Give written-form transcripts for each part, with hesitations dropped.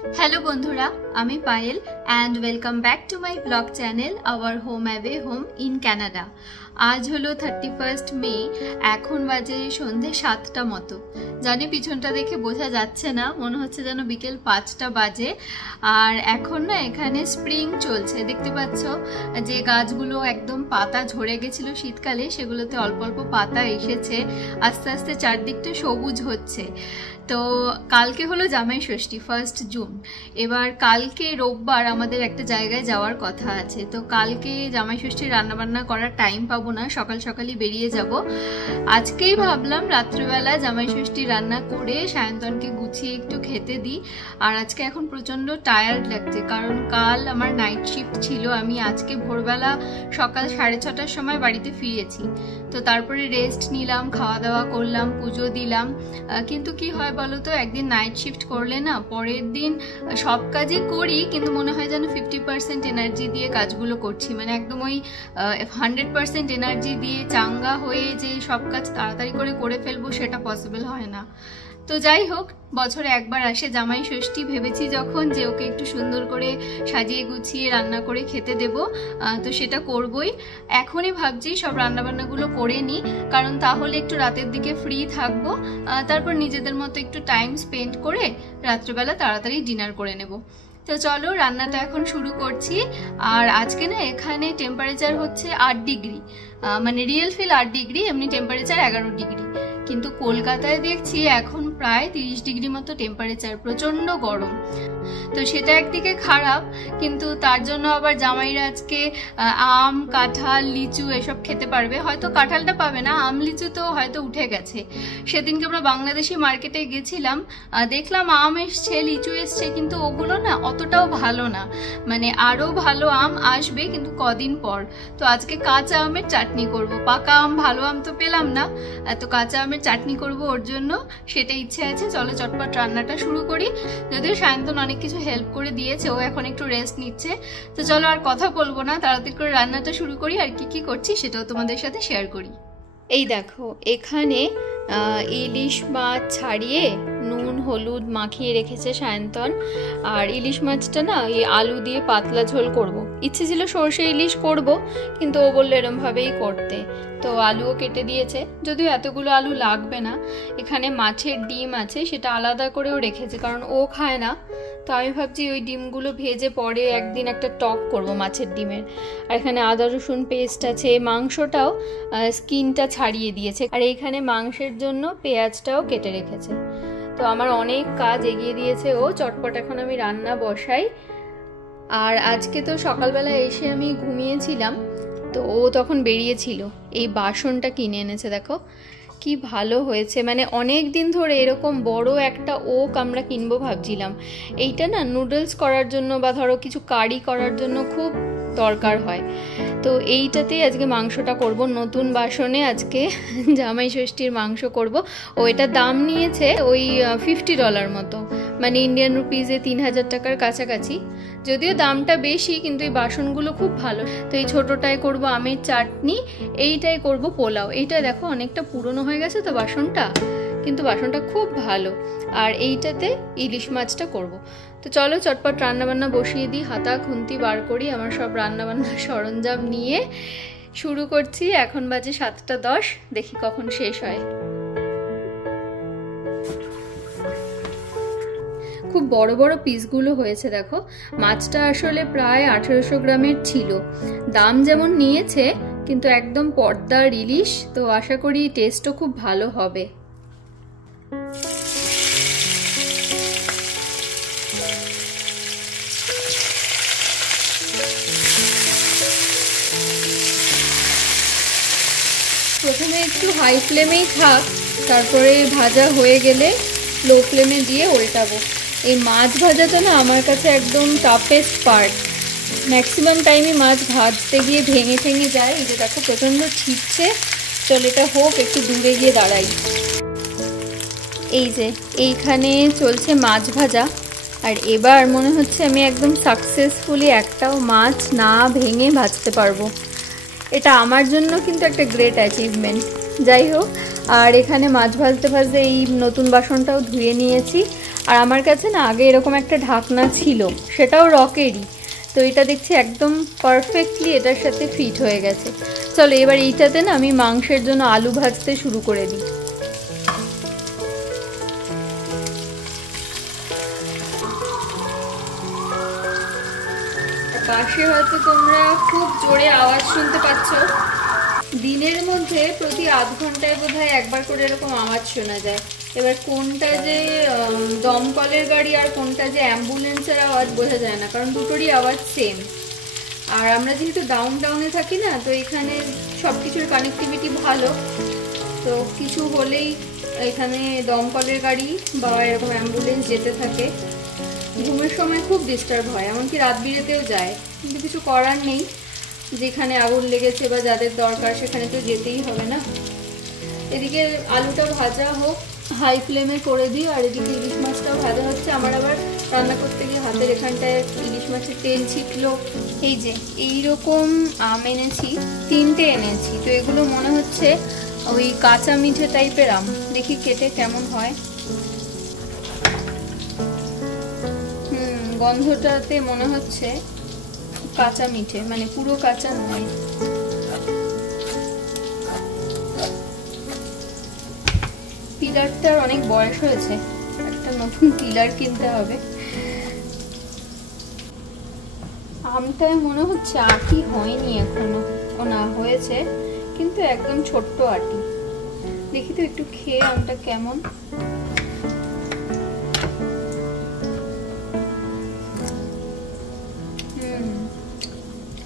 Hello বন্ধুরা, আমি Payel and welcome back to my blog channel our home away home in Canada. আজ হলো 31 মে, এখন বাজে সন্ধে 7টা মতো। জানি পিছনটা দেখে বোঝা যাচ্ছে না, মনে হচ্ছে যেন বিকেল 5টা বাজে। আর এখন না এখানে স্প্রিং চলছে, দেখতে পাচ্ছ যে গাছগুলো একদম পাতা ঝরে গেছিল শীতকালে, সেগুলোতে অল্প অল্প পাতা এসেছে, আস্তে আস্তে চারদিকটা সবুজ হচ্ছে। তো কালকে হলো জামাই ষষ্ঠী, 1 জুন। এবার কালকে রোববার আমাদের একটা জায়গায় যাওয়ার কথা আছে, তো কালকে জামাই ষষ্ঠীর রান্নাবান্না করার টাইম পাবো না, সকাল সকালই বেরিয়ে যাব। আজকেই ভাবলাম রাত্রিবেলা জামাই ষষ্ঠী রান্না করে সায়ন্তনকে গুছিয়ে একটু খেতে দিই। আর আজকে এখন প্রচণ্ড টায়ার্ড লাগছে, কারণ কাল আমার নাইট শিফট ছিল। আমি আজকে ভোরবেলা সকাল 6:30টার সময় বাড়িতে ফিরেছি, তো তারপরে রেস্ট নিলাম, খাওয়া দাওয়া করলাম, পুজো দিলাম। কিন্তু কি হয় বলো তো, একদিন নাইট শিফট করলে না পরের দিন সব কাজই করি, কিন্তু মনে হয় যেন 50% এনার্জি দিয়ে কাজগুলো করছি, মানে একদম ওই 100% এনার্জি দিয়ে চাঙ্গা হয়ে যে সব কাজ তাড়াতাড়ি করে ফেলবো সেটা পসিবল হয় না। তো যাই হোক, বছরে একবার আসে জামাই ষষ্ঠী, ভেবেছি যখন যে ওকে একটু সুন্দর করে সাজিয়ে গুছিয়ে রান্না করে খেতে দেব, তো সেটা করবই। এখনই ভাবছি সব রান্নাবান্নাগুলো করে নিই, কারণ তাহলে একটু রাতের দিকে ফ্রি থাকবো, তারপর নিজেদের মতো একটু টাইম স্পেন্ড করে রাত্রিবেলা তাড়াতাড়ি ডিনার করে নেব। তো চলো রান্নাটা এখন শুরু করছি। আর আজকে না এখানে টেম্পারেচার হচ্ছে 8 ডিগ্রি, মানে রিয়েল ফিল 8 ডিগ্রি, এমনি টেম্পারেচার 11 ডিগ্রি। কিন্তু কলকাতায় দেখছি এখন প্রায় 30 ডিগ্রি মতো টেম্পারেচার, প্রচণ্ড গরম। তো সেটা একদিকে খারাপ, কিন্তু তার জন্য আবার জামাইরা আজকে আম, কাঁঠাল, লিচু এসব খেতে পারবে। হয়তো কাঁঠালটা পাবে না, আম লিচু তো হয়তো উঠে গেছে। সেদিনকে আমরা বাংলাদেশি মার্কেটে গেছিলাম, দেখলাম আম এসছে, লিচু এসছে, কিন্তু ওগুলো না অতটাও ভালো না, মানে আরও ভালো আম আসবে কিন্তু কদিন পর। তো আজকে কাঁচা আমের চাটনি করব, পাকা আম ভালো আম তো পেলাম না, তো কাঁচা আমের চাটনি করব, ওর জন্য সেটা ইচ্ছে আছে। চলো চটপট রান্নাটা শুরু করি। যদিও সায়ন্তন অনেক কিছু হেল্প করে দিয়েছে, ও এখন একটু রেস্ট নিচ্ছে। তো চলো আর কথা বলবো না, তাড়াতাড়ি করে রান্নাটা শুরু করি, আর কি কি করছি সেটাও তোমাদের সাথে শেয়ার করি। এই দেখো, এখানে ইলিশ মাছ ছাড়িয়ে নুন হলুদ মাখিয়ে রেখেছে সায়ন্তন। আর ইলিশ মাছটা না এই আলু দিয়ে পাতলা ঝোল করব। ইচ্ছে ছিল সর্ষে ইলিশ করব, কিন্তু ও বললো এরমভাবেই করতে, তো আলুও কেটে দিয়েছে। যদিও এতগুলো আলু লাগবে না। এখানে মাছের ডিম আছে, সেটা আলাদা করেও রেখেছে, কারণ ও খায় না। তো আমি ভাবছি ওই ডিমগুলো ভেজে পরে একদিন একটা টক করব মাছের ডিমের। আর এখানে আদা রসুন পেস্ট আছে, মাংসটাও স্কিনটা ছাড়িয়ে দিয়েছে, আর এইখানে মাংসের জন্য পেঁয়াজটাও কেটে রেখেছে। তো আমার অনেক কাজ এগিয়ে দিয়েছে ও। চটপট এখন আমি রান্না বসাই। আর আজকে তো সকালবেলা এসে আমি ঘুমিয়েছিলাম, তো ও তখন বেরিয়েছিল, এই বাসনটা কিনে এনেছে। দেখো কি ভালো হয়েছে, মানে অনেক দিন ধরে এরকম বড় একটা ওক আমরা কিনবো ভাবছিলাম। এইটা না নুডলস করার জন্য বা ধরো কিছু কারি করার জন্য খুব দরকার হয়। তো এইটাতেই আজকে মাংসটা করব, নতুন বাসনে আজকে জামাই ষষ্ঠীর মাংস করব। ও এটার দাম নিয়েছে ওই $50 মতো, মানে ইন্ডিয়ান রুপিজে 3000 টাকার কাছাকাছি। যদিও দামটা বেশি, কিন্তু এই বাসনগুলো খুব ভালো। তো এই ছোটোটায় করব আমের চাটনি, এইটাই করব পোলাও। এইটা দেখো অনেকটা পুরনো হয়ে গেছে তো বাসনটা, কিন্তু বাসনটা খুব ভালো। আর এইটাতে ইলিশ মাছটা করব। তো চলো চটপট রান্নাবান্না বসিয়ে দিই, হাতা খুন্তি বার করি, আমার সব রান্নাবান্নার সরঞ্জাম নিয়ে শুরু করছি। এখন বাজে 7:10, দেখি কখন শেষ হয়। খুব বড় বড় পিসগুলো হয়েছে দেখো। মাছটা আসলে প্রায় 1800 গ্রামের ছিল। দাম যেমন নিয়েছে, কিন্তু একদম পর্দার ইলিশ, তো আশা করি টেস্টও খুব ভালো হবে। প্রথমে একটু হাই ফ্লেমেই থাক, তারপরে ভাজা হয়ে গেলে লো ফ্লেমে দিয়ে উল্টাবো। এই মাছ ভাজাটা না আমার কাছে একদম টাফেস্ট পার্ট। ম্যাক্সিমাম টাইমে মাছ ভাজতে গিয়ে ভেঙে যায়। এই যে দেখো প্রচণ্ড ছিটছে। চল এটা হোক, একটু দূরে গিয়ে দাঁড়াই। এই যে এইখানে চলছে মাছ ভাজা, আর এবার মনে হচ্ছে আমি একদম সাকসেসফুলি একটাও মাছ না ভেঙে ভাজতে পারবো। এটা আমার জন্য কিন্তু একটা গ্রেট অ্যাচিভমেন্ট। যাই হোক, আর এখানে মাছ ভাজতে ভাজতে এই নতুন বাসনটাও ধুয়ে নিয়েছি। আর আমার কাছে না আগে এরকম একটা ঢাকনা ছিল, সেটাও রকেরই। তো এটা দেখছি একদম পারফেক্টলি এটার সাথে ফিট হয়ে গেছে। চলো এবার এইটাতে না আমি মাংসের জন্য আলু ভাজতে শুরু করে দিই। পাশে হয়তো তোমরা খুব জোরে আওয়াজ শুনতে পাচ্ছ। দিনের মধ্যে প্রতি আধ ঘন্টায় বোধহয় একবার করে এরকম আওয়াজ শোনা যায়। এবার কোনটা যে দমকলের গাড়ি আর কোনটা যে অ্যাম্বুলেন্সের আওয়াজ বোঝা যায় না, কারণ দুটোরই আওয়াজ সেম। আর আমরা যেহেতু ডাউনে থাকি না, তো এখানে সব কিছুর কানেক্টিভিটি ভালো, তো কিছু হলেই এখানে দমকলের গাড়ি বা এরকম অ্যাম্বুলেন্স যেতে থাকে। ঘুমের সময় খুব ডিস্টার্ব হয়, এমনকি রাত বিরেতেও যায়, কিন্তু কিছু করার নেই। যেখানে আগুন লেগেছে বা যাদের দরকার সেখানে তো যেতেই হবে না। এদিকে আলুটা ভাজা হোক, হাই ফ্লেমে করে দিই, আর এদিকে ইলিশ মাছটাও ভাজা হচ্ছে। আমার আবার রান্না করতে গিয়ে হাতের এখানটায় ইলিশ মাছের তেল ছিটলো। এই যে এইরকম আম এনেছি, 3টে এনেছি, তো এগুলো মনে হচ্ছে ওই কাঁচা মিঠে টাইপের আম। দেখি কেটে কেমন হয়। গন্ধটাতে মনে হচ্ছে কাঁচা মিঠে, মানে পুরো কাঁচা নয়। পিলারটার অনেক বয়স হয়েছে, একটা নতুন পিলার কিনতে হবে। আমটায় মনে হচ্ছে আটি হয়নি এখনো, ও না হয়েছে, কিন্তু একদম ছোট্ট আটি। দেখি তো একটু খেয়ে আমটা কেমন।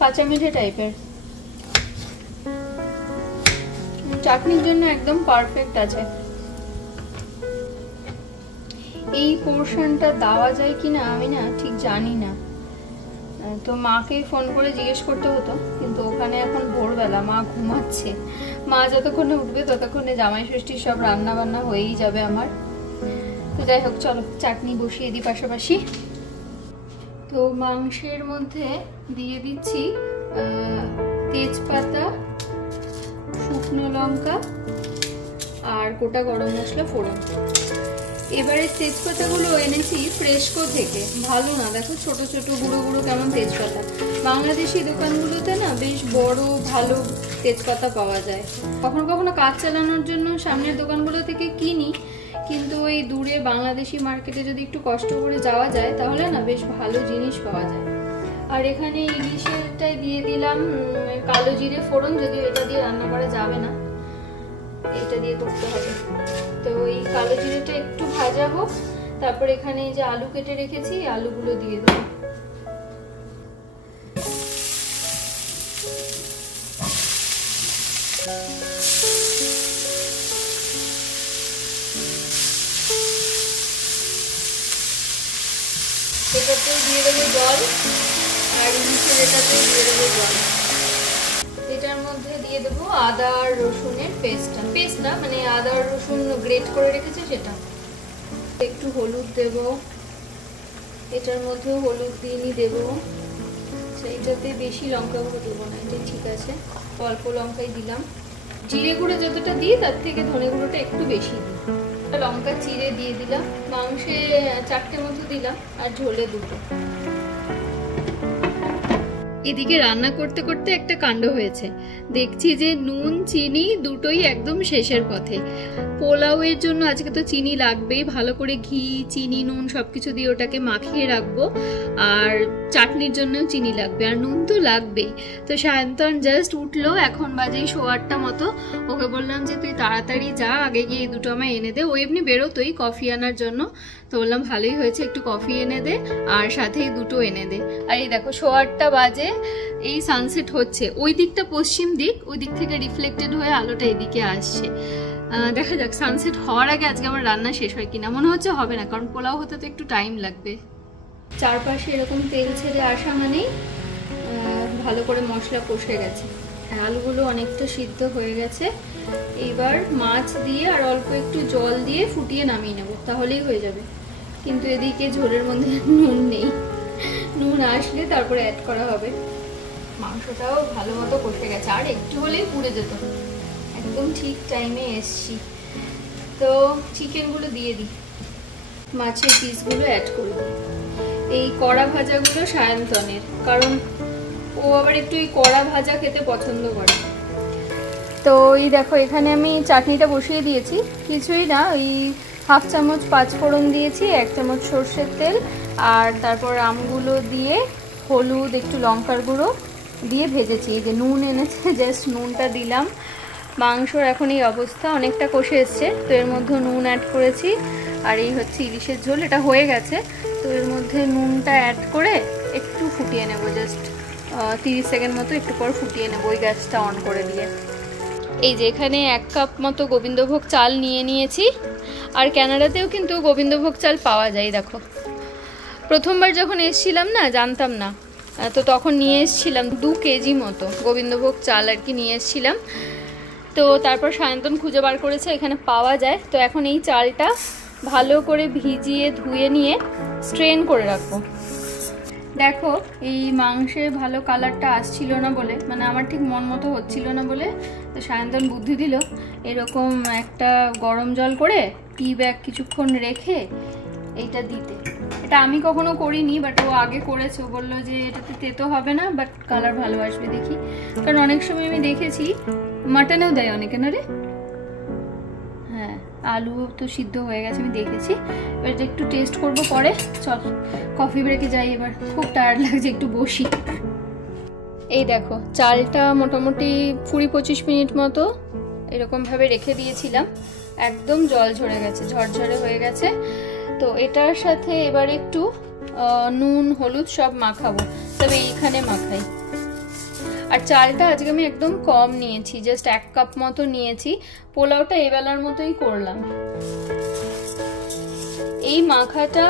কাঁচা মিঠে টাইপের, চাটনির জন্য একদম পারফেক্ট আছে। এই পোরশনটা দেওয়া যায় কিনা আমি না ঠিক জানি না, তো মাকে ফোন করে জিজ্ঞেস করতে হতো, কিন্তু ওখানে এখন ভোরবেলা, মা ঘুমাচ্ছে। মা যতক্ষণে উঠবে ততক্ষণে জামাই ষষ্ঠীর সব রান্না বান্না হয়েই যাবে আমার। তো যাই হোক, চলো চাটনি বসিয়ে দিই পাশাপাশি। তো মাংসের মধ্যে দিয়ে দিচ্ছি তেজপাতা, শুকনো লঙ্কা আর গোটা গরম মশলা ফোড়ন। এবারে তেজপাতাগুলো এনেছি ফ্রেশকো থেকে, ভালো না, দেখো ছোট ছোট গুঁড়ো গুঁড়ো কেমন তেজপাতা। বাংলাদেশি দোকানগুলোতে না বেশ বড় ভালো তেজপাতা পাওয়া যায়। কখনো কখনো কাজ চালানোর জন্য সামনের দোকানগুলো থেকে কিনি, কিন্তু ওই দূরে বাংলাদেশি মার্কেটে যদি একটু কষ্ট করে যাওয়া যায় তাহলে না বেশ ভালো জিনিস পাওয়া যায়। আর এখানে ইলিশেরটাই দিয়ে দিলাম কালো জিরে ফোড়ন, যদিও এটা দিয়ে রান্না করা যাবে না, এটা দিয়ে করতে হবে। তো এই কালো জিরেটা একটু ভাজা হোক, তারপর এখানে যে আলু কেটে রেখেছি আলুগুলো দিয়ে দেবো। এটাতেও দিয়ে দেবো জল, আর ইলিশের এটাতেও দিয়ে দেবো জল। এটার মধ্যে দিয়ে দেবো আদা আর রসুনের পেস্ট না, মানে আদা আর রসুন গ্রেট করে রেখেছে সেটা। একটু হলুদ দেব, এটার মধ্যেও হলুদ দিনই দেবো। সেইটাতে বেশি লঙ্কা গুঁড়ো দেবো না, এটা ঠিক আছে, অল্প লঙ্কাই দিলাম। জিরে গুঁড়ো যতটা দিই তার থেকে ধনে গুঁড়োটা একটু বেশি দিই। লঙ্কা চিড়ে দিয়ে দিলাম, মাংসে 4টে মতো দিলাম, আর ঝোলে 2টো। এদিকে রান্না করতে করতে একটা কাণ্ড হয়েছে, দেখছি যে নুন চিনি দুটোই একদম শেষের পথে। পোলাওয়ের জন্য আজকে তো চিনি লাগবেই, ভালো করে ঘি চিনি নুন সবকিছু দিয়ে ওটাকে মাখিয়ে রাখবো, আর চাটনির জন্যও চিনি লাগবে, আর নুন তো লাগবেই। তো সায়ন্তন জাস্ট উঠলো, এখন বাজে 8:15 মতো। ওকে বললাম যে তুই তাড়াতাড়ি যা, আগে গিয়ে এই দুটো আমায় এনে দে। ও এমনি বেরোতোই কফি আনার জন্য, তো বললাম ভালোই হয়েছে, একটু কফি এনে দে আর সাথেই 2টো এনে দে। আর এই দেখো 8:15 বাজে, এই সানসেট হচ্ছে, ওই দিকটা পশ্চিম দিক, ওই দিক থেকে রিফ্লেক্টেড হয়ে আলোটা এদিকে আসছে। দেখা যাক সানসেট হওয়ার আগে আজকে আমার রান্না শেষ হয় কিনা। মনে হচ্ছে হবে না, কারণ পোলাও হতে তো একটু টাইম লাগবে। চারপাশে এরকম তেল ছেড়ে আসা মানেই ভালো করে মশলা কষে গেছে, আলুগুলো অনেকটা সিদ্ধ হয়ে গেছে। এবার মাছ দিয়ে আর অল্প একটু জল দিয়ে ফুটিয়ে নামিয়ে নেব, তাহলেই হয়ে যাবে। কিন্তু এদিকে ঝোলের মধ্যে নুন নেই, নুন আসলে তারপরে অ্যাড করা হবে। মাংসটাও ভালো মতো কষে গেছে, আর একটু হলেই পুড়ে যেত। একদম ঠিক টাইমে এসছি। তো চিকেনগুলো দিয়ে দিই। মাছের পিসগুলো অ্যাড করে দিই। এই কড়া ভাজাগুলো সায়ন্তনের, কারণ ও আবার একটু এই কড়া ভাজা খেতে পছন্দ করে। তো এই দেখো এখানে আমি চাটনিটা বসিয়ে দিয়েছি, কিছুই না, ওই 1/2 চামচ 5 ফোড়ন দিয়েছি, 1 চামচ সর্ষের তেল, আর তারপর আমগুলো দিয়ে হলুদ একটু লঙ্কার গুঁড়ো দিয়ে ভেজেছি। এই যে নুন এনেছে, জাস্ট নুনটা দিলাম। মাংসর এখন এই অবস্থা, অনেকটা কষে এসছে, তো এর মধ্যে নুন অ্যাড করেছি। আর এই হচ্ছে ইলিশের ঝোল, এটা হয়ে গেছে। তো এর মধ্যে নুনটা অ্যাড করে একটু ফুটিয়ে নেব, জাস্ট 30 সেকেন্ড মতো একটু পর ফুটিয়ে নেব ওই গ্যাসটা অন করে দিয়ে। এই যে এখানে 1 কাপ মতো গোবিন্দভোগ চাল নিয়েছি। আর কানাডাতেও কিন্তু গোবিন্দভোগ চাল পাওয়া যায়। দেখো প্রথমবার যখন এসেছিলাম না, জানতাম না, তো তখন নিয়ে এসেছিলাম 2 কেজি মতো গোবিন্দভোগ চাল আর কি নিয়ে এসেছিলাম। তো তারপর সায়ন্তন খুঁজে বার করেছে এখানে পাওয়া যায়। তো এখন এই চালটা ভালো করে ভিজিয়ে ধুয়ে নিয়ে স্ট্রেন করে রাখবো। দেখো এই মাংসে ভালো কালারটা আসছিল না বলে, মানে আমার ঠিক মন মতো হচ্ছিল না বলে, তো সায়ন্তন বুদ্ধি দিল এরকম একটা গরম জল করে টি ব্যাগ কিছুক্ষণ রেখে এইটা দিতে। এটা আমি কখনো করিনি, বাট ও আগে করেছে। ও বললো যে এটাতে তেতো হবে না, বাট কালার ভালো আসবে দেখি। কারণ অনেক সময় আমি দেখেছি মাটনেও দেয় অনেকে, না রে? হ্যাঁ, আলু তো সিদ্ধ হয়ে গেছে আমি দেখেছি। এবার একটু টেস্ট করব পরে। চল কফি ব্রেকে যাই, এবার খুব টায়ার্ড লাগছে, একটু বসি। এই দেখো চালটা মোটামুটি 20-25 মিনিট মতো এরকমভাবে রেখে দিয়েছিলাম, একদম জল ঝরে গেছে, ঝরঝরে হয়ে গেছে। তো এটার সাথে এবার একটু নুন হলুদ সব মাখাবো, তবে এইখানে মাখাই। আর চালটা আজকে আমি একদম কম নিয়েছি, জাস্ট 1 কাপ মতো নিয়েছি। পোলাওটা এবেলার মতোই করলাম। এই মাখাটা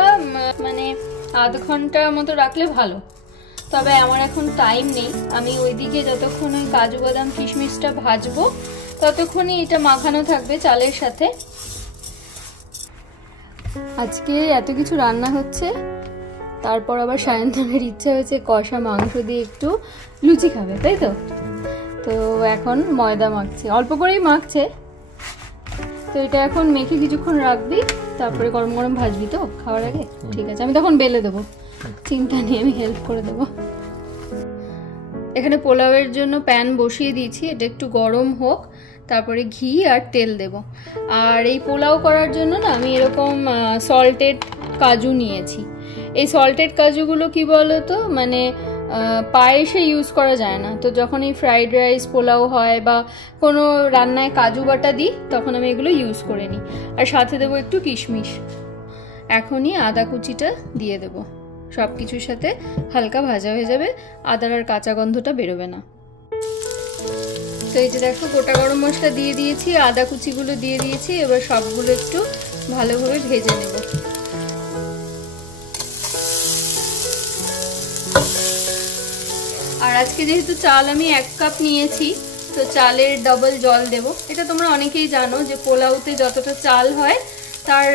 মানে আধ ঘন্টা মতো রাখলে ভালো, তবে আমার এখন টাইম নেই। আমি ওইদিকে যতক্ষণ ওই কাজু বাদাম কিশমিশটা ভাজবো ততক্ষণই এটা মাখানো থাকবে চালের সাথে। আজকে এত কিছু রান্না হচ্ছে, তারপর আবার সায়ন্তনের ইচ্ছা হয়েছে কষা মাংস দিয়ে একটু লুচি খাবে, তাই তো? তো এখন ময়দা মাখছে, অল্প করেই মাখছে। তো এটা এখন মেখে কিছুক্ষণ রাখবি, তারপরে গরম গরম ভাজবি তো খাওয়ার আগে? ঠিক আছে, আমি তখন বেলে দেবো, চিন্তা নেই, আমি হেল্প করে দেবো। এখানে পোলাওয়ের জন্য প্যান বসিয়ে দিয়েছি, এটা একটু গরম হোক, তারপরে ঘি আর তেল দেব। আর এই পোলাও করার জন্য না আমি এরকম সল্টেড কাজু নিয়েছি। এই সল্টেড কাজুগুলো কি বলতো, মানে পায়েসে ইউজ করা যায় না। তো যখন এই ফ্রাইড রাইস পোলাও হয় বা কোনো রান্নায় কাজু বাটা দিই, তখন আমি এগুলো ইউজ করে নিই। আর সাথে দেবো একটু কিশমিশ। এখনই আদা কুচিটা দিয়ে দেবো, সব কিছুর সাথে হালকা ভাজা হয়ে যাবে, আদার আর কাঁচা গন্ধটা বেরোবে না। তো এই যে দেখো গোটা গরম মশলা দিয়ে দিয়েছি, আদা কুচিগুলো দিয়ে দিয়েছি। এবার সবগুলো একটু ভালোভাবে ভেজে নেব। আর আজকে যেহেতু চাল আমি 1 কাপ নিয়েছি, তো চালের ডাবল জল দেব। এটা তোমরা অনেকেই জানো যে পোলাওতে যতটা চাল হয় তার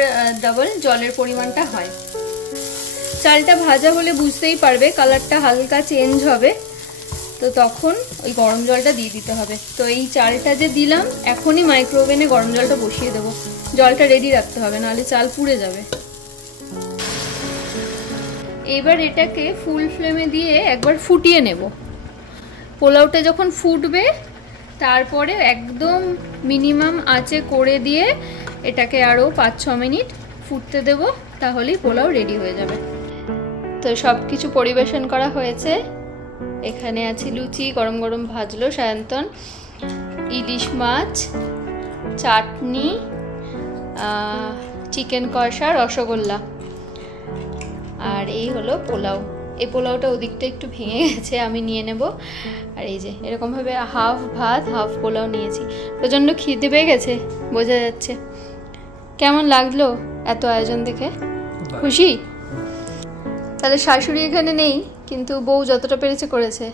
ডাবল জলের পরিমাণটা হয়। চালটা ভাজা হলে বুঝতেই পারবে কালারটা হালকা চেঞ্জ হবে, তো তখন ওই গরম জলটা দিয়ে দিতে হবে। তো এই চালটা যে দিলাম, এখনই মাইক্রোওভেনে গরম জলটা বসিয়ে দেবো। জলটা রেডি রাখতে হবে, নাহলে চাল পুড়ে যাবে। এবার এটাকে ফুল ফ্লেমে দিয়ে একবার ফুটিয়ে নেব। পোলাওটা যখন ফুটবে তারপরে একদম মিনিমাম আঁচে করে দিয়ে এটাকে আরও 5-6 মিনিট ফুটতে দেব, তাহলেই পোলাও রেডি হয়ে যাবে। তো সব কিছু পরিবেশন করা হয়েছে। এখানে আছে লুচি, গরম গরম ভাজলো সায়ন্তন, ইলিশ মাছ, চাটনি, চিকেন কষা, রসগোল্লা, আর এই হলো পোলাও। এই পোলাওটা ওদিকটা একটু ভেঙে গেছে, আমি নিয়ে নেব। আর এই যে এরকমভাবে হাফ ভাত হাফ পোলাও নিয়েছি। প্রচণ্ড খিদে পেয়ে গেছে, বোঝা যাচ্ছে। কেমন লাগলো এত আয়োজন দেখে? খুশি? তাহলে শাশুড়ি এখানে নেই, কিন্তু বউ যতটা পেরেছে করেছে।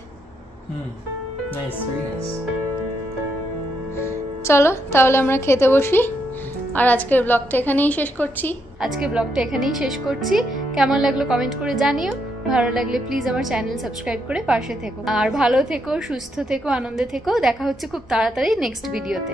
চলো তাহলে আমরা খেতে বসি। আর আজকের ব্লগটা এখানেই শেষ করছি। কেমন লাগলো কমেন্ট করে জানিও। ভালো লাগলে প্লিজ আমার চ্যানেল সাবস্ক্রাইব করে পাশে থেকো। আর ভালো থেকো, সুস্থ থেকো, আনন্দে থেকো। দেখা হচ্ছে খুব তাড়াতাড়ি নেক্সট ভিডিওতে।